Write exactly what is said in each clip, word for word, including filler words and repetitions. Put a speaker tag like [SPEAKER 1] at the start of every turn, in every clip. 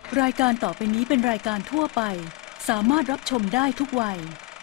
[SPEAKER 1] รายการต่อไปนี้เป็นรายการทั่วไปสามารถรับชมได้ทุกวัย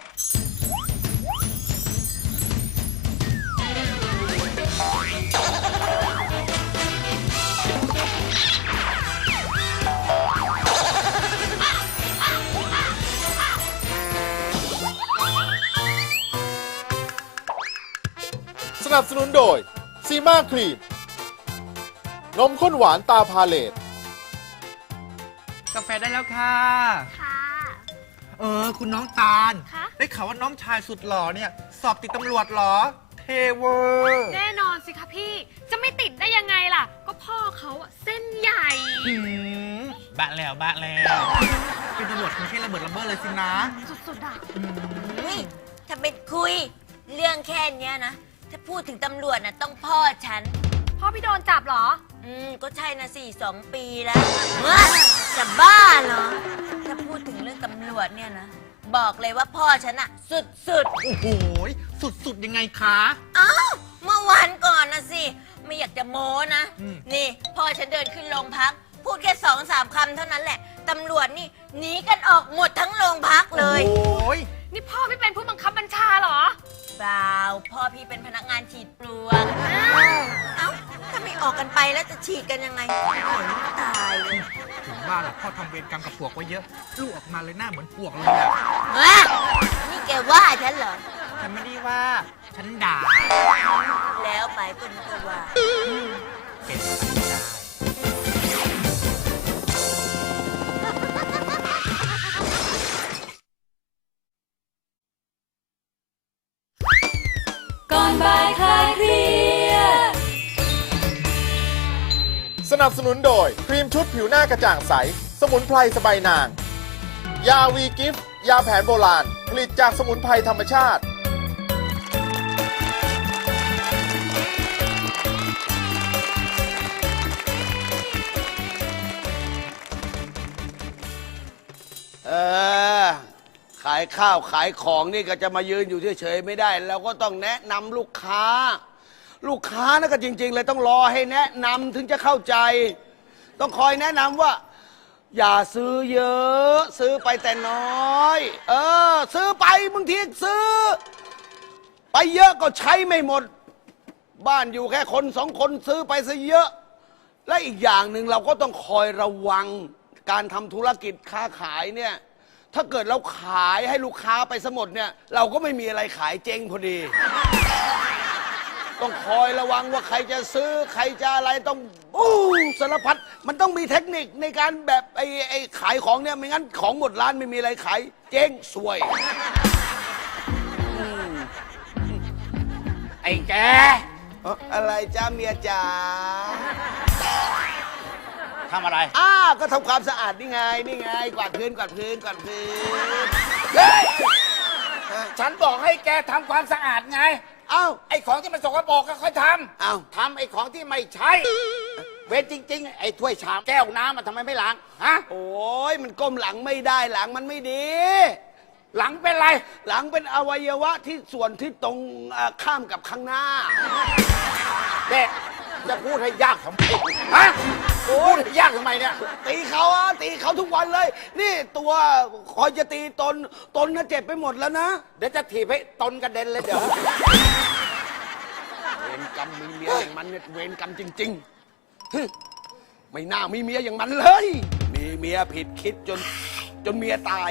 [SPEAKER 2] สนับสนุนโดยซีมาครีมนมข้นหวานตาพาเลต
[SPEAKER 3] กาแฟได้แล้วค่ะ
[SPEAKER 4] ค่ะ
[SPEAKER 3] เออ คุณน้องตาล
[SPEAKER 4] คะ
[SPEAKER 3] ได้ข่าวว่าน้องชายสุดหล่อเนี่ย สอบติดตำรวจเหรอ เทเวอร์
[SPEAKER 4] แน่นอนสิคะพี่ จะไม่ติดได้ยังไงล่ะ ก็พ่อเขาอะเส้นใหญ่
[SPEAKER 3] หืมบะแล้วบะแล้วเป็นตำรวจคงแค่ระเบิดระเบ้อเลยสินะ
[SPEAKER 4] สุดๆอะ
[SPEAKER 5] อุ๊ยถ้าเป็นคุยเรื่องแค่เนี้ยนะ ถ้าพูดถึงตำรวจนะต้องพ่อฉัน
[SPEAKER 4] พ่อพี่โดนจับเหรอ
[SPEAKER 5] อืม ก็ใช่นะสี่สองปีแล้วว้าจะบ้าเหรอ ถ้าพูดถึงเรื่องตำรวจเนี่ยนะ บอกเลยว่าพ่อฉันอะสุด
[SPEAKER 3] โอ้โห สุดๆยังไงคะ
[SPEAKER 5] ๆ อ้าว เมื่อวานก่อนนะสิ ไม่อยากจะโม้นะ
[SPEAKER 3] อืม
[SPEAKER 5] นี่ พ่อฉันเดินขึ้นโรงพัก พูดแค่สองสามคำเท่านั้นแหละ ตำรวจนี่หนีกันออกหมดทั้งโรงพักเลย
[SPEAKER 3] โอ้ย
[SPEAKER 4] นี่พ่อพี่เป็นผู้บังคับบัญชาเหรอ
[SPEAKER 5] เปล่า พ่อพี่เป็นพนักงานฉีดปลวก เอ้า ถ้าไม่ออกกันไปแล้วจะฉีดกันยังไงเห็นตายเลย
[SPEAKER 3] ถึงบ้านหรอพ่อทำเวรกรรมกับปวกไว้เยอะ ลูกออกมาเลยหน้าเหมือนปวกเลยอะ
[SPEAKER 5] เฮ้ยนี่แกว่าฉันเหรอ
[SPEAKER 3] ฉันไม่ได้ว่า ฉันด่า
[SPEAKER 5] แล้วไปก็นึกว่า
[SPEAKER 3] เป็นไปได้
[SPEAKER 1] ก่อนบ่ายคลายเครียด
[SPEAKER 2] สนับสนุนโดยครีมชุดผิวหน้ากระจ่างใส สมุนไพรสบายนาง ยาวีกิฟต์ยาแผนโบราณ ผลิตจากสมุนไพรธรรมชาติ
[SPEAKER 6] เออ ขายข้าวขายของนี่ก็จะมายืนอยู่เฉยๆไม่ได้เราก็ต้องแนะนำลูกค้า ลูกค้านะก็จริง ๆ เลยต้องรอให้แนะนำถึงจะเข้าใจ ต้องคอยแนะนำว่า อย่าซื้อเยอะ ซื้อไปแต่น้อย เออ ซื้อไปบางทีซื้อ ไปเยอะก็ใช้ไม่หมด บ้านอยู่แค่คนสองคนซื้อไปซะเยอะ และอีกอย่างหนึ่งเราก็ต้องคอยระวังการทำธุรกิจค้าขายเนี่ย ถ้าเกิดเราขายให้ลูกค้าไปสมดเนี่ย เราก็ไม่มีอะไรขายเจ๊งพอดี ต้องคอยระวังว่าใครจะซื้อใครจะอะไรต้องอู้สารพัดมันต้องมีเทคนิคในการแบบไอ้ไอ้ขายของเนี่ยไม่งั้นของหมดร้านไม่มีอะไรขายเจ๊งสวยอืม
[SPEAKER 7] ไอ้แก
[SPEAKER 6] เอ้ออะไรจ้าเมียจ๋า
[SPEAKER 7] ทำอะไร
[SPEAKER 6] อ้าก็ทำความสะอาดนี่ไงนี่ไงกวาดพื้นกวาดพื้นกวาดพื้น
[SPEAKER 7] เฮ้ย ฉันบอกให้แกทำความสะอาดไง
[SPEAKER 6] เอ้า
[SPEAKER 7] ไอ้ของที่มันสกปรกก็ค่อยท
[SPEAKER 6] เอ้า
[SPEAKER 7] ำทำไอ้ของที่ไม่ใช้ เวรจริง ๆ ไอ้ถ้วยชามแก้วน้ำมันทำไมไม่ล้าง ฮะ
[SPEAKER 6] โอ้ยมันก้มหลังไม่ได้หลังมันไม่ดี
[SPEAKER 7] หลังเป็นไร
[SPEAKER 6] หลังเป็นอวัยวะที่ส่วนที่ตรงอ่าข้ามกับข้างหน้า
[SPEAKER 7] เด็กจะพูดให้ยากทำไมฮะพูดให้ยากทำไมเนี่ย
[SPEAKER 6] ตีเขาอะตีเขาทุกวันเลย นี่ตัวคอยจะตีตนตนน่ะเจ็บไปหมดแล้วนะ
[SPEAKER 7] เดี๋ยวจะถีบให้ตนกระเด็นเลยเดี๋ยว
[SPEAKER 6] เวรกรรมมีเมียอย่างมันเนี่ยเวรกรรมจริงๆฮึไม่น่ามีเมียอย่างมันเลย มีเมียผิดคิดจนจนเมียตาย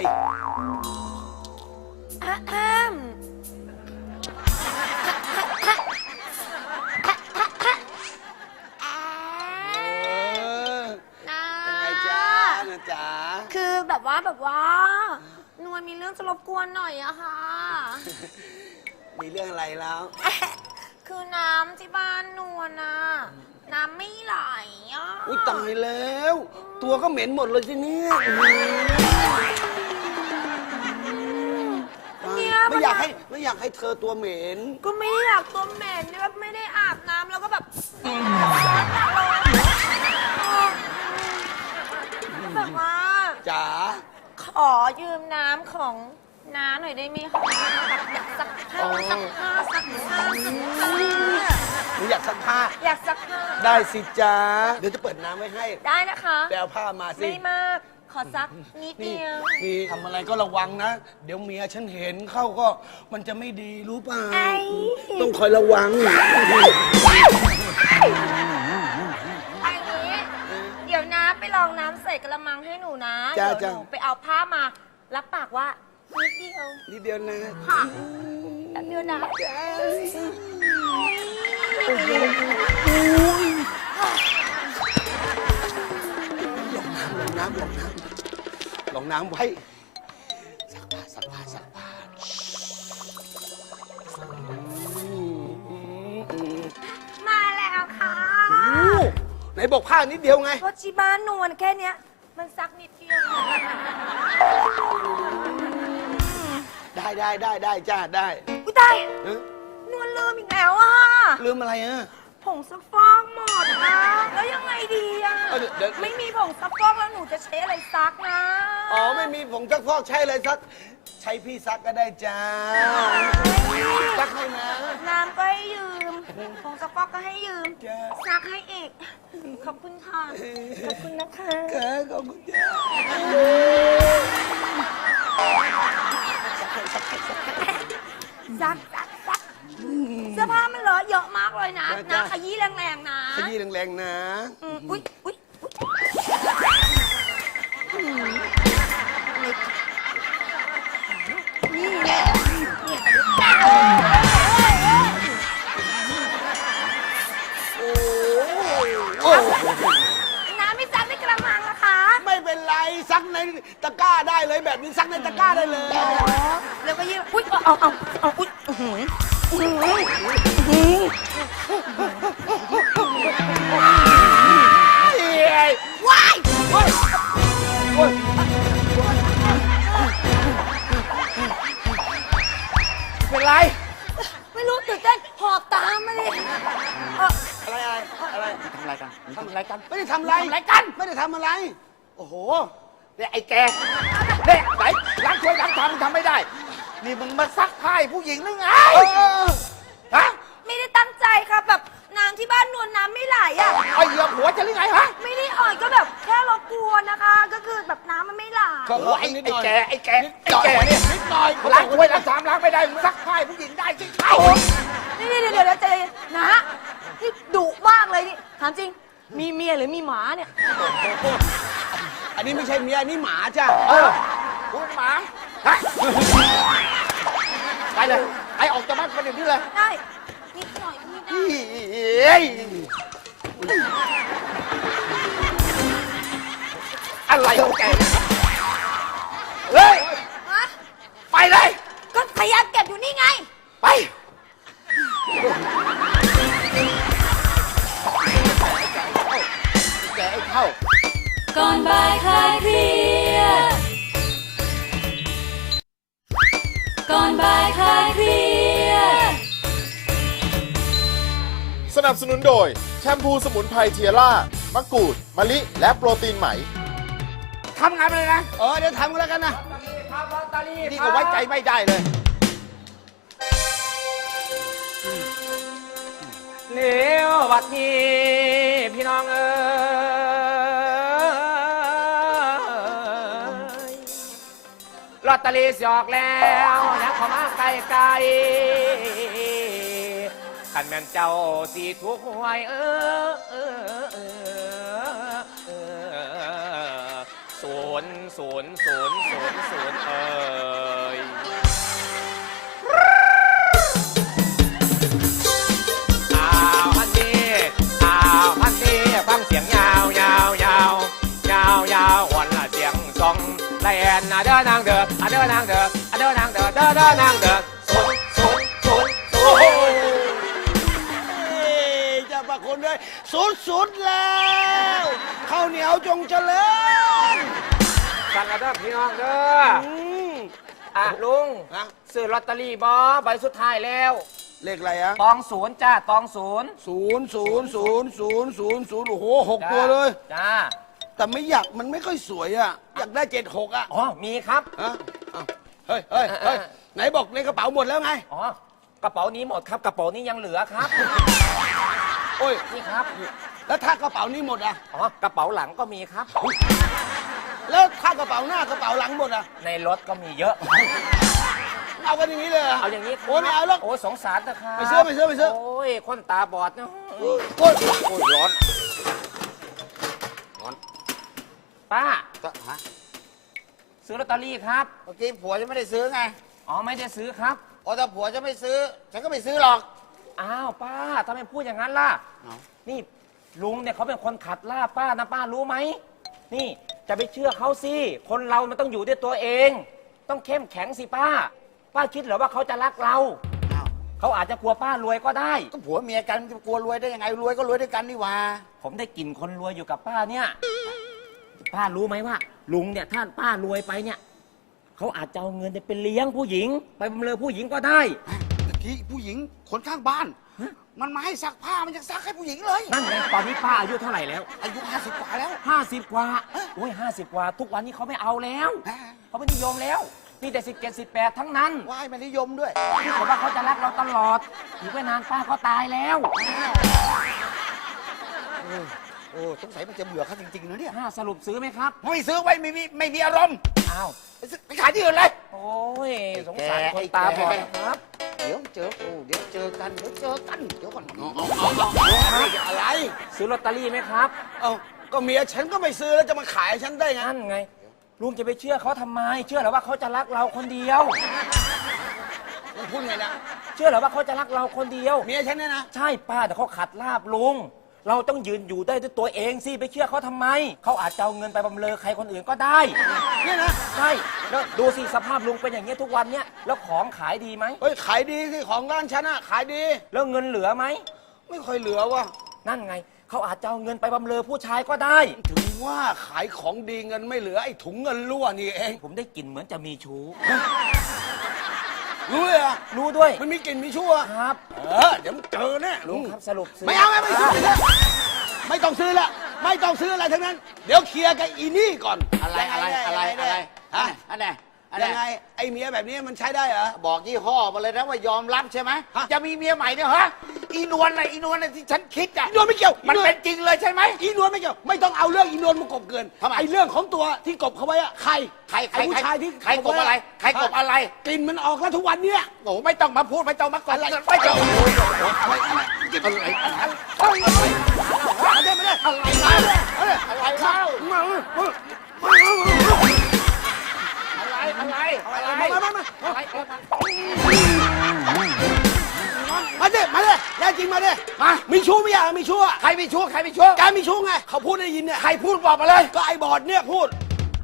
[SPEAKER 6] เออ
[SPEAKER 4] นะ
[SPEAKER 6] ยังไงจ๊ะนะจ๊ะ
[SPEAKER 4] คือแบบว่าแบบว่า นวลมีเรื่องจะรบกวนหน่อยอะค่ะ
[SPEAKER 6] มีเรื่องอะไรแล้ว
[SPEAKER 4] คือน้ำที่บ้านนวลนะน้ำไม่ไหลอะ
[SPEAKER 6] อุ้ยตายแล้ว ตัวก็เหม็นหมดเลยสิเนี่ยไม่อยากให้ไม่อยากให้เธอตัวเหม็น
[SPEAKER 4] ก็ไม่ได้อยากตัวเหม็นนี่แบบไม่ได้อาบน้ำแล้วก็แบบแบบว่า
[SPEAKER 6] จ๋า
[SPEAKER 4] ขอยืมน้ำของน้าหน่อยได้ไหมคะอยากซักผ้าซักผ้าซักผ้าซักผ้า
[SPEAKER 6] หนูอยากซักผ้า
[SPEAKER 4] อยากซักผ้า
[SPEAKER 6] ได้สิจ้าเดี๋ยวจะเปิดน้ำไว้ให้
[SPEAKER 4] ได้นะคะ
[SPEAKER 6] ไปเอาผ้ามาสิ
[SPEAKER 4] ไม่มาก ขอซักนิด
[SPEAKER 6] นี่
[SPEAKER 4] เดียว
[SPEAKER 6] นี่ทำอะไรก็ระวังนะ เดี๋ยวเมียฉันเห็นเข้าก็มันจะไม่ดีรู้เปล่า
[SPEAKER 4] ไอ้
[SPEAKER 6] ต้องคอยระวัง
[SPEAKER 4] ไอ้นี้ เดี๋ยวน้าไปลองน้ำใส่กระมังให้หนูนะ
[SPEAKER 6] จ้า
[SPEAKER 4] เดี๋ยว
[SPEAKER 6] จ้า
[SPEAKER 4] หนูไปเอาผ้ามา รับปากว่านิดเดียว
[SPEAKER 6] นิดเดียวนะ
[SPEAKER 4] ค่ะแป๊บเดียวนะ
[SPEAKER 6] ลงน้ำลงน้ำลงน้ำไว้สักผ้าสักผ้าสักผ้า
[SPEAKER 4] มาแล้วค่ะ
[SPEAKER 6] ไหนบอกผ้านิดเดียวไง
[SPEAKER 4] ก็ที่บ้านนวลแค่เนี้ย มันซักนิดเดียว
[SPEAKER 6] ได้ได้ได้ได้จ้าได้
[SPEAKER 4] อุ้ยตาย
[SPEAKER 6] เอ๊ะ
[SPEAKER 4] นวลลืมอีกแล้วอ่ะ
[SPEAKER 6] ลืมอะไรอ่ะ
[SPEAKER 4] ผงซักฟอกหมดนะแล้วยังไงดีอ่ะ
[SPEAKER 6] เอ้าเดี๋ยวเดี๋ยว
[SPEAKER 4] ไม่มีผงซักฟอกแล้วหนูจะใช้อะไรซักนะ
[SPEAKER 6] อ๋อไม่มีผงซักฟอกใช้เลยซัก ใช้พี่ซักก็ได้จ้าซักให้นะ
[SPEAKER 4] น้ำก็ให้ยืมผงซักฟอกก็ให้ยืม
[SPEAKER 6] จ้า
[SPEAKER 4] ซักให้อีก ขอบคุณค่ะ ขอบคุณนะคะ
[SPEAKER 6] แกขอบคุณจ้า
[SPEAKER 4] ซักซักซักเสื้อผ้ามันเลอะเยอะมากเลยนะนะขยี้แรงๆนะ
[SPEAKER 6] ขยี้แรงๆนะ
[SPEAKER 4] อืมอุ๊ยอุ๊ยอุ๊ยนี่แหละ
[SPEAKER 6] โอ้
[SPEAKER 4] น้ำไม่ซักในกระมังนะคะ
[SPEAKER 6] ไม่เป็นไรซักในตะกร้าได้เลยแบบนี้ซักในตะกร้าได้เลย
[SPEAKER 4] แล้วก็ยืดอุ๊ยเอาเอาเอาอุ๊ยอื้อหืออื้อหืออื้อหือว้าย
[SPEAKER 6] เป็นไร
[SPEAKER 4] ไม่รู้ตื่นเต้นหอบตามมาดิเออ
[SPEAKER 6] อะไรอะไรอะไร
[SPEAKER 7] ทำอะไรกันทำอะไรกัน
[SPEAKER 6] ไม่ได้ทำอะไร
[SPEAKER 7] ทำอะไรกัน
[SPEAKER 6] ไม่ได้ทำอะไร
[SPEAKER 7] โอ้โหเนี่ยไอ้แกเนี่ยไหนล้างถ้วยล้างชามมึงทำไม่ได้ นี่มึงมาซักผ้าให้ผู้หญิงหรือไง
[SPEAKER 6] เออ
[SPEAKER 7] ฮะ
[SPEAKER 4] ไม่ได้ตั้งใจค่ะแบบน้ำที่บ้านนวลน้ำไม่ไหลอ่ะ
[SPEAKER 7] ไอ้เหยื่อผัวจะหรือไงฮะ
[SPEAKER 4] ไม่ได้อ่อยก็แบบแค่รบกวนนะคะ ก็คือแบบน้ำมันไม่ไหล
[SPEAKER 7] โอ้โหไอ้ไอ้แกไอ้แกไอ้แกเนี่ย
[SPEAKER 6] นิดหน่อย
[SPEAKER 7] ล้างถ้วยล้างชามล้างไม่ได้มึงซักผ้าให้ผู้หญิงได้สิเข้า
[SPEAKER 4] นี่เดี๋ยวเดี๋ยวเดี๋ยวใจเย็นนะนี่ดุมากเลยนี่ถามจริง มีเมียหรือมีหมาเนี่ย
[SPEAKER 6] อันนี้ไม่ใช่เมียอันนี้หมาจ้ะ
[SPEAKER 7] เออคุณหมาฮะไปเลยไอ้ออกจากบ้านคนเดียวนี้เลย
[SPEAKER 4] ได้นิดหน่อยก็ไม่ได้
[SPEAKER 7] เฮ้ยอะไรของแกเฮ้ย
[SPEAKER 4] ฮะ
[SPEAKER 7] ไปเลย
[SPEAKER 4] ก็พยายามเก็บอยู่นี่ไง
[SPEAKER 7] ไป แกไอ้เข้า
[SPEAKER 1] ก่อนบ่ายคลายเครียดก่อนบ่ายคลายเครียด
[SPEAKER 2] สนับสนุนโดยแชมพูสมุนไพรเทียร่ามะกรูดมะลิ และโปรตีนไหม
[SPEAKER 7] ทำงานไปเลยนะ
[SPEAKER 6] เออเดี๋ยวทำกันแล้วกันนะ
[SPEAKER 7] นี่ก็ไว้ใจไม่ได้เลย
[SPEAKER 3] เลี้ยวบัดนี้พี่น้องเอ๋ยลอตเตอรี่สิออกแล้วนะขอมาไกลไกลกันแม่นเจ้าสีทุกหวยเออเออเออเออศูนย์ศูนย์ศูนย์ศูนย์ศูนย์เอ้ย อ้าวพันนี้อ้าวพันนี้ฟังเสียงยาวยาวยาวยาวยาววันละเสียงสองไลแอนอะเด้อนางเด้ออะเด้อนางเด้ออะเด้อนางเด้อเด้อเด้อนางเด้อศูนย์ศูนย์ศูนย์ศูนย์
[SPEAKER 6] เฮ้ยเจ้าพระคุณด้วยสุดสุดๆแล้วข้าวเหนียวจงเจริญ
[SPEAKER 3] สั่งกันเด้อพี่น้องเด้อ
[SPEAKER 6] อืม
[SPEAKER 3] อ่ะลุง
[SPEAKER 6] ฮะ
[SPEAKER 3] ซื้อลอตเตอรี่บอใบสุดท้ายแล้ว
[SPEAKER 6] เลขอะไรอะ
[SPEAKER 3] ตองศูนย์จ้าตองศูนย์
[SPEAKER 6] ศูนย์ศูนย์ศูนย์ศูนย์ศูนย์ศูนย์โอ้โหหกตัวเลย
[SPEAKER 3] จ้า
[SPEAKER 6] แต่ไม่อยากมันไม่ค่อยสวยอะอยากได้เจ็ดหกอะ
[SPEAKER 3] อ๋อมีครับ
[SPEAKER 6] ฮะอ้าวเฮ้ยเฮ้ยเฮ้ยไหนบอกในกระเป๋าหมดแล้วไง
[SPEAKER 3] อ๋อกระเป๋านี้หมดครับกระเป๋านี้ยังเหลือครับ
[SPEAKER 6] โอ้ย
[SPEAKER 3] นี่ครับ
[SPEAKER 6] แล้วถ้ากระเป๋านี้หมดอ่ะ
[SPEAKER 3] อ๋อกระเป๋าหลังก็มีครับ
[SPEAKER 6] แล้วถ้ากระเป๋าหน้ากระเป๋าหลังหมดอ่ะ
[SPEAKER 3] ในรถก็มีเยอะ
[SPEAKER 6] เอากันอย่างนี้เลยหร
[SPEAKER 3] เอาอย่างนี้ครับ
[SPEAKER 6] โอ้ยไม่เอาหรอก
[SPEAKER 3] โอ้ยสงสารนะครับ
[SPEAKER 6] ไม่ซื้อไม่ซื้อไม่ซื้อ
[SPEAKER 3] โอ้ยคนตาบอดนะ
[SPEAKER 6] โอ้ย
[SPEAKER 3] โอ้ยร้อนร้อนป้า
[SPEAKER 7] ก็ฮะ
[SPEAKER 3] ซื้อลอตเตอรี่ครับ
[SPEAKER 7] เมื่อกี้ผัวจะไม่ได้ซื้อไง
[SPEAKER 3] อ๋อไม่ได้ซื้อครับ
[SPEAKER 7] โอ้ถ้าผัวจะไม่ซื้อ ฉันก็ไม่ซื้อหรอก
[SPEAKER 3] อ้าวป้าทำไมพูดอย่างนั้นล่ะ
[SPEAKER 7] เอา
[SPEAKER 3] นี่ลุงเนี่ยเขาเป็นคนขัดล่าป้านะป้ารู้ไหมนี่จะไปเชื่อเขาสิคนเรามันต้องอยู่ด้วยตัวเอง ต้องเข้มแข็งสิป้า ป้าคิดเหรอว่าเขาจะรักเรา
[SPEAKER 7] เอา
[SPEAKER 3] เขาอาจจะกลัวป้ารวยก็ได้
[SPEAKER 7] ก็ผัวเมียกันจะกลัวรวยได้ยังไงรวยก็รวยด้วยกันนี่หว่า
[SPEAKER 3] ผมได้กลิ่นคนรวยอยู่กับป้าเนี่ย ป้ารู้ไหมว่า ลุงเนี่ยถ้าป้ารวยไปเนี่ยเขาอาจจะเอาเงินไปเลี้ยงผู้หญิง ไปบำเรอผู้หญิงก็ได้
[SPEAKER 7] เมื่อกี้ผู้หญิงคนข้างบ้าน มันมาให้ซักผ้ามันยังซักให้ผู้หญิงเลย
[SPEAKER 3] นั่นไงตอนนี้ป้าอายุเท่าไหร่แล้ว
[SPEAKER 7] อายุห้าสิบกว่าแล้ว
[SPEAKER 3] ห้าสิบกว่าโอ้ยห้าสิบกว่า ทุกวันนี้เขาไม่เอาแล้ว
[SPEAKER 7] อ่า
[SPEAKER 3] เขาไม่นิยมแล้วนี่แต่สิบเจ็ดสิบแปดทั้งนั้น
[SPEAKER 7] ว่ายมันนิยมด้วย
[SPEAKER 3] ที่บอกว่าเขาจะรักเราตลอดอีกไม่นานป้าก็ตายแล้ว
[SPEAKER 7] โอ้โอ้สงสัยมันจะเบื่อเขาจริงๆนะเนี่ย
[SPEAKER 3] ห้าสรุปซื้อไหมครับ
[SPEAKER 7] ไม่ซื้อไว้ไม่มีไม่มีอารมณ์
[SPEAKER 3] อ้าว
[SPEAKER 7] ไปซื้อไปขายที่อื่นเลย
[SPEAKER 3] โอ้ยสงสารคน
[SPEAKER 7] ไอ้แก
[SPEAKER 3] ตาบอดนะครับ
[SPEAKER 7] เดี๋ยวเจอกูเดี๋ยวเจอกันเดี๋ยวเจอกันเดี๋ยวก่อน
[SPEAKER 6] อะไร
[SPEAKER 3] ซื้อลอตเตอรี่ไหมครับ
[SPEAKER 6] เอาก็เมียฉันก็ไม่ซื้อแล้วจะมาขายฉันได้ไง
[SPEAKER 3] นั่นไงลุงจะไปเชื่อเขาทำไม เชื่อเหรอว่าเขาจะรักเราคนเดียว
[SPEAKER 6] มึงพูดไงนะ
[SPEAKER 3] เชื่อเหรอว่าเขาจะรักเราคนเดียว
[SPEAKER 6] เมียฉันเนี่ยนะ
[SPEAKER 3] ใช่ป้าแต่เขาขัดลาบลุง เราต้องยืนอยู่ได้ด้วยตัวเองสิไปเชื่อเขาทำไม เขาอาจจะเอาเงินไปบำเรอใครคนอื่นก็ได้
[SPEAKER 6] เนี่ยนะ
[SPEAKER 3] ใช่แล้วดูสิสภาพลุงเป็นอย่างเงี้ยทุกวันเนี้ยแล้วของขายดีไหม
[SPEAKER 6] เฮ้ยขายดีสิของร้านฉันอะขายดี
[SPEAKER 3] แล้วเงินเหลือไหม
[SPEAKER 6] ไม่ค่อยเหลือว่ะ
[SPEAKER 3] นั่นไงเขาอาจจะเอาเงินไปบำเรอผู้ชายก็ได้
[SPEAKER 6] ถึงว่าขายของดีเงินไม่เหลือไอ้ถุงเงินรั่วนี่เอง
[SPEAKER 3] ผมได้กลิ่นเหมือนจะมีชู้
[SPEAKER 6] รู้เลยอะ
[SPEAKER 3] รู้ด้วย
[SPEAKER 6] มันมีกลิ่นมีชั่ว
[SPEAKER 3] ครับ
[SPEAKER 6] เออเดี๋ยวมึงเจอแน่
[SPEAKER 3] ลุงครับสรุปซื้อ
[SPEAKER 6] ไม่เอาไม่ไม่ซื้อไม่ซื้อไม่ต้องซื้อละไม่ต้องซื้ออะไรทั้งนั้น เดี๋ยวเคลียร์กับอีนี่ก่อน
[SPEAKER 7] อะไรอะไรอะไรอะไร
[SPEAKER 6] ฮะ
[SPEAKER 7] อันไหนอันไหน
[SPEAKER 6] ยังไงไอ้เมียแบบนี้มันใช้ได้เหรอ
[SPEAKER 7] บอกยี่ห้อมาเลยนะว่ายอมรับใช่ไหม
[SPEAKER 6] ฮะ
[SPEAKER 7] จะมีเมียใหม่เนี่ยฮะอีนวลน่ะอีนวลน่ะที่ฉันคิดอ่ะ
[SPEAKER 6] อีนวลไม่เกี่ยว
[SPEAKER 7] มัน
[SPEAKER 6] อีวล
[SPEAKER 7] เป็นจริงเลยใช่ไหม
[SPEAKER 6] อีนวลไม่เกี่ยวไม่ต้องเอาเรื่องอีนวลมากบเกิน
[SPEAKER 7] ทำไม
[SPEAKER 6] ไอ้เรื่องของตัวที่กบเขาไว้อะใคร
[SPEAKER 7] ใครใคร
[SPEAKER 6] ไอ้ผู้
[SPEAKER 7] ใคร
[SPEAKER 6] ชายที่
[SPEAKER 7] ใครกบอะไร ใครกบอะไร
[SPEAKER 6] กลิ่นมันออกแล้วทุกวันเนี้ย
[SPEAKER 7] โอ้ไม่ต้องมาพูดไม่ต้องมากด
[SPEAKER 6] อะไร
[SPEAKER 7] ไม่ต้อง
[SPEAKER 6] อะไรอะไรกินอะไรอะไรอะไรไม่ได้อะไรอะไร
[SPEAKER 7] อะไรเล่าอะไรอะไรอะไร
[SPEAKER 6] มามามา
[SPEAKER 7] อะไร
[SPEAKER 6] มาดิมาดิแน่จริงมาดิมามีชู้ไม่อยากมีชู้อะ
[SPEAKER 7] ใครมีชู้ใครมีชู้
[SPEAKER 6] การมีชู้ไงเขาพูดได้ยินเนี่ย
[SPEAKER 7] ใครพูดบอกมาเลย
[SPEAKER 6] ก็ไอ้บอดเนี่ยพูด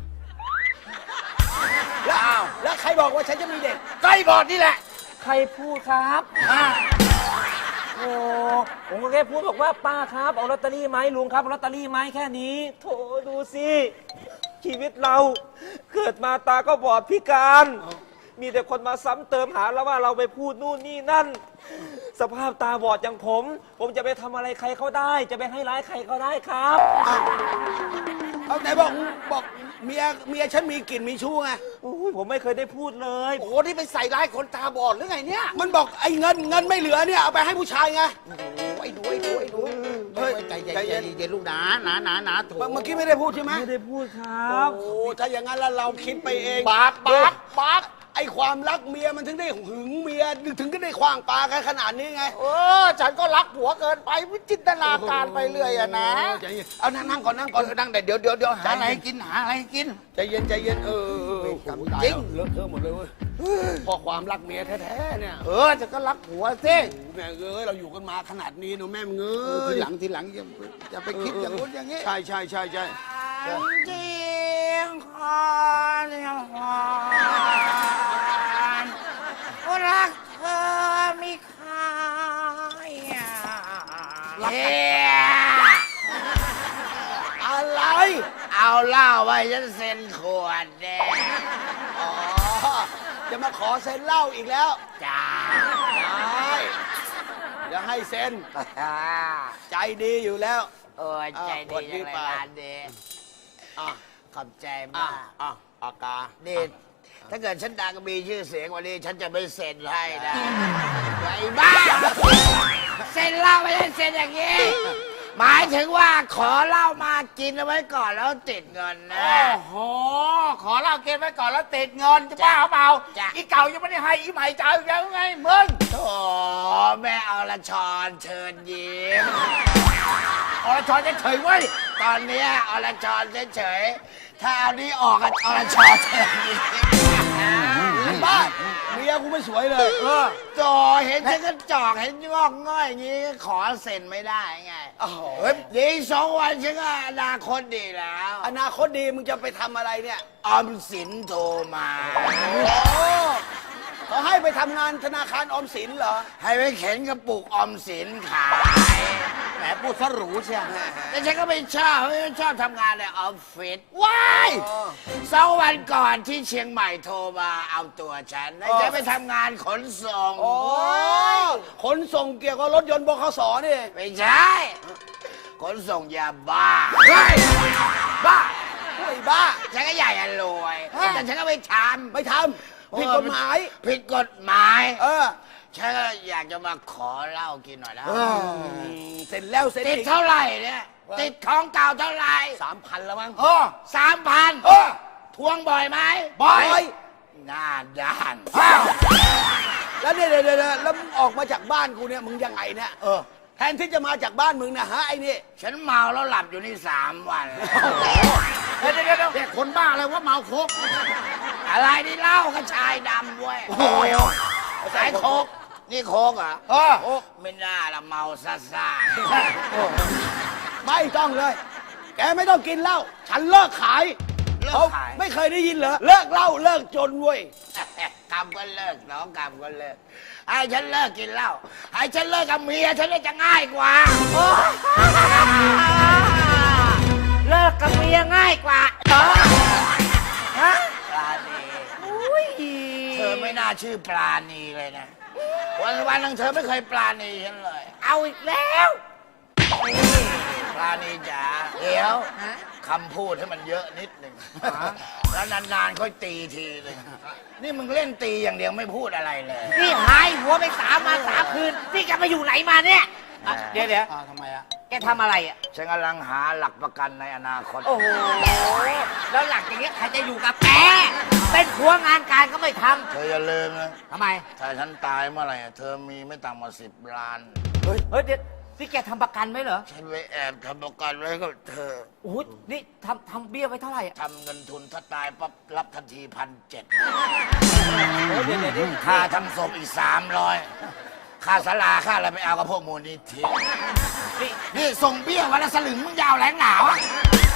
[SPEAKER 6] แล้ว
[SPEAKER 7] อ้าว
[SPEAKER 6] แล้วใครบอกว่าฉันจะมีเด็ก
[SPEAKER 7] ใกล้บอดนี่แหละ
[SPEAKER 3] ใครพูดครับ
[SPEAKER 7] อ่า
[SPEAKER 3] โอ้ผมก็แค่พูดบอกว่าป้าครับเอาลอตเตอรี่ไหมลุงครับเอาลอตเตอรี่ไหมแค่นี้โถดูสิชีวิตเราเกิดมาตาก็บอดพิการ มีแต่คนมาซ้ำเติมหาแล้วว่าเราไปพูดนู่นนี่นั่น สภาพตาบอดอย่างผม ผมจะไปทำอะไรใครเขาได้ จะไปให้ร้ายใครเขาได้ครับ
[SPEAKER 6] เอาไหนบอกบอกเมียเมียฉันมีกลิ่นมีชู้ไง
[SPEAKER 3] โอ้ยผมไม่เคยได้พูดเลย
[SPEAKER 7] โอ้โหนี่ไปใส่ร้ายคนตาบอดหรือไงเนี่ย
[SPEAKER 6] มันบอกไอ้เงินเงินไม่เหลือเนี่ยเอาไปให้ผู้ชายไง
[SPEAKER 7] โอ้โหไอ้ดูไอ้ดูไอ้ดู
[SPEAKER 6] เฮ้ย
[SPEAKER 7] ใจเย็น
[SPEAKER 6] ใจ
[SPEAKER 7] ใจ
[SPEAKER 6] เย็
[SPEAKER 7] เย็
[SPEAKER 6] น
[SPEAKER 7] นเย็นลูกหนาหนาหนาหนาโถ
[SPEAKER 6] เมื่อกี้ไม่ได้พูดใช่ไหม
[SPEAKER 3] ไม่ได้พูดครับ
[SPEAKER 6] โอ้ถ้าอย่างนั้นแล้วเราคิดไปเอง
[SPEAKER 7] บาปบาปบาป
[SPEAKER 6] ไอ้ความรักเมียมันถึงได้หึงเมียถึงก็ได้ขว้างปลากันขนาดนี้ไง
[SPEAKER 7] เออฉันก็รักผัวเกินไปวิจินตนาการไปเรื่อยอะนะ
[SPEAKER 6] ใจเย็นเอานั่งนั่งก่อนนั่งก่อน
[SPEAKER 7] เออนั่งเดี๋ยวเดี๋ยวเดี๋ยวหาอะไรให้กินหาอะไรให้กิน
[SPEAKER 6] ใจเย็นใจเย็นเออเออเออ
[SPEAKER 7] เวรกรรม
[SPEAKER 6] โอ้โหตาย
[SPEAKER 7] จริง
[SPEAKER 6] แล้วเลอะเทอะหมดเลยเว้ยเพอความรักเมียแท้ๆเนี่ย
[SPEAKER 7] เออฉันก็รักผัวสิ
[SPEAKER 6] โอ้โหแม่เอ้ยเราอยู่กันมาขนาดนี้เนอะแม่มึงเอ้
[SPEAKER 7] เออย ทีหลังทีหลังอย่าอย่าไปคิดอย่างนู้นอย่างนี้
[SPEAKER 6] ใช่ใช่ใช่ใช่
[SPEAKER 7] จริงคอนรักเธอมีค่ารัก
[SPEAKER 6] อะไร
[SPEAKER 7] เอาเหล้าไว้ฉันเซ็นขวดแดง
[SPEAKER 6] อ๋อจะมาขอเซ็นเหล้าอีกแล้ว
[SPEAKER 7] จ้า
[SPEAKER 6] ได้เดี๋ยวให้เซ็นใจดีอยู่แล้ว
[SPEAKER 7] โอ้ยใจดีจังเลยร้านดี
[SPEAKER 6] อ่ะ
[SPEAKER 7] ขอบใจ
[SPEAKER 6] อ่ะ
[SPEAKER 7] มาก
[SPEAKER 6] อ่ะอากา
[SPEAKER 7] นี่
[SPEAKER 6] ถ้าเกิดฉันดังมีชื่อเสียงกวันนี้ ฉันจะไม่เซ็นให้นะไอ้บ้า เซ็นเหล้าไม่ได้เซ็นอย่างนี้ หมายถึงว่าขอเหล้ามากินเอาไว้ก่อนแล้วติดเงินนะ
[SPEAKER 7] โอ้โห ขอเหล้าเกณฑ์ไว้ก่อนแล้วติดเงินจะบ้าเปล่า
[SPEAKER 6] จ้ะ
[SPEAKER 7] อีเก่ายังไม่ได้ให้อีใหม่จะเอายังไงมึง
[SPEAKER 6] โอ้แม่อรชรเชิญยิ้ม
[SPEAKER 7] อรชรจะเฉยไว้ย
[SPEAKER 6] ตอนเนี้ยอรชรเฉยๆถ้าเอานี้ออกกันอรชรเชิญยิ้มบ้าเมียกูไม่สวยเลย
[SPEAKER 7] เออ
[SPEAKER 6] จอเห็นฉันก็จอกเห็นงอกง่อยอย่างงี้ขอเซ็นไม่ได้ไงเฮ้ยเดี๋ยวอีกสองวันฉันก็อนาคตดีแล้ว อนาคตดีมึงจะไปทำอะไรเนี่ยออมสินโทรมาเขาให้ไปทำงานธนาคารออมสินเหรอให้ไปเข็นกระปุกออมสินขาย
[SPEAKER 7] แหมพูดซะหรูเชียว
[SPEAKER 6] แต่ฉันก็ไม่ชอบไม่ชอบทำงานในออฟฟิศว้ายสองวันก่อนที่เชียงใหม่โทรมาเอาตัวฉันให้ฉันไปทำงานขนส่ง
[SPEAKER 8] ขนส่งเกี่ยวกับรถยนต์บขสนี่
[SPEAKER 6] ไม่ใช่ขนส่งยาบ้าเฮ้ยบ้า
[SPEAKER 8] ไอ้บ้า
[SPEAKER 6] ฉันก็อยากจะรวยแต่ฉันก็ไม่ทำ
[SPEAKER 8] ไม่ทำผิดกฎหมาย
[SPEAKER 6] ผิดกฎหมาย
[SPEAKER 8] เออ
[SPEAKER 6] ฉันก็อยากจะมาขอเหล้ากินหน่อยนะ
[SPEAKER 8] เสร็จแล้วเสร็จ
[SPEAKER 6] ติด
[SPEAKER 8] อีก
[SPEAKER 6] เท่าไหร่เนี่ยติดของเก่าเท่าไหร่
[SPEAKER 8] สามพันแล้วมั้ง
[SPEAKER 7] เออ
[SPEAKER 6] สามพัน
[SPEAKER 8] เออ
[SPEAKER 6] ทวงบ่อยไหม
[SPEAKER 7] บ่อย
[SPEAKER 6] หน้าด้าน
[SPEAKER 8] แล้วเนี่ยเดี๋ยวเดี๋ยวเดี๋ยวแล้วมึงออกมาจากบ้านกูเนี่ยมึงยังไงเนี่ย
[SPEAKER 7] เออ
[SPEAKER 8] แทนที่จะมาจากบ้านมึงนะฮะไอ้นี่
[SPEAKER 6] ฉันเมาแล้วหลับอยู่นี่สามวันแล้ว
[SPEAKER 7] เดี๋ยวเดี๋ยวเดี๋ยวเด็กคนบ้าอะไรว่าเมาโคก
[SPEAKER 6] อะไรนี่เหล้ากระชายดำเว้ย
[SPEAKER 7] โอ้โห
[SPEAKER 6] สายโคกนี่โคกเหรอ
[SPEAKER 7] เออ
[SPEAKER 6] โอ้ไม่น่าละเมาซ่าซ่า
[SPEAKER 8] ไม่ต้องเลย แกไม่ต้องกินเหล้าฉันเลิกขาย
[SPEAKER 6] เลิก
[SPEAKER 8] เขา
[SPEAKER 6] ขาย
[SPEAKER 8] ไม่เคยได้ยินเหรอเลิกเหล้าเลิกจนเว้ย
[SPEAKER 6] กรรมก็เลิกน้องกรรมก็เลิกให้ฉันเลิกกินเหล้าให้ฉันเลิกกับเมียฉันเลยจะง่ายกว่า
[SPEAKER 4] เลิกกับเมียง่ายกว่าฮะ
[SPEAKER 6] ปลาณี
[SPEAKER 4] อุ้ย
[SPEAKER 6] เธอไม่น่าชื่อปลาณีเลยนะ วันวันๆนึงเธอไม่เคยปลาณีฉันเลย
[SPEAKER 4] เอาอีกแล้ว
[SPEAKER 6] ปลาณีจ๋าเดี๋ยว
[SPEAKER 4] ฮะ
[SPEAKER 6] คำพูดให้มันเยอะนิดหนึ่งแล้วนานๆค่อยตีทีหนึงนี่มึงเล่นตีอย่างเดียวไม่พูดอะไรเลย
[SPEAKER 4] นี่หายหัวไปสามมาสามคืน นี่แกมาอยู่ไหนมาเนี่ยอ่ะเดี๋ยวเดี๋ยว
[SPEAKER 7] อ่าทำไมอะ
[SPEAKER 4] แกทำอะไรอ่ะ
[SPEAKER 6] ฉันกำลังหาหลักประกันในอนาคต
[SPEAKER 4] โอ้โห แล้วหลังจากนี้ใครจะอยู่กับแก เป็นผัวงานการก็ไม่ท
[SPEAKER 6] เธออย่าลืมนะ
[SPEAKER 4] ำทำไม
[SPEAKER 6] ถ้าฉันตายเมื่อไหร่เธอมีไม่ต่ำกว่าสิบล้าน
[SPEAKER 4] เฮ้ย เฮ้ย เดี๋ยวนี่แกทำประกันไว้เหรอ
[SPEAKER 6] ฉันไว้แอบทำประกันไว้กับเธอ
[SPEAKER 4] โอ้โหนี่ทำทำเบี้ยไว้เท่าไหร่อ่ะ
[SPEAKER 6] ทำเงินทุนถ้าตายปั๊บรับทันทีพันเจ็ด
[SPEAKER 4] เดี๋ยวเดี๋ยวเดี๋ยว
[SPEAKER 6] ค่าทำศพอีกสามร้อยค่าสลาค่าอะไรไปเอากับพวกมูลนิธิ
[SPEAKER 4] นี่
[SPEAKER 6] นี่ส่งเบี้ยวันละสลึงมึงยาวแรงหนาวอะ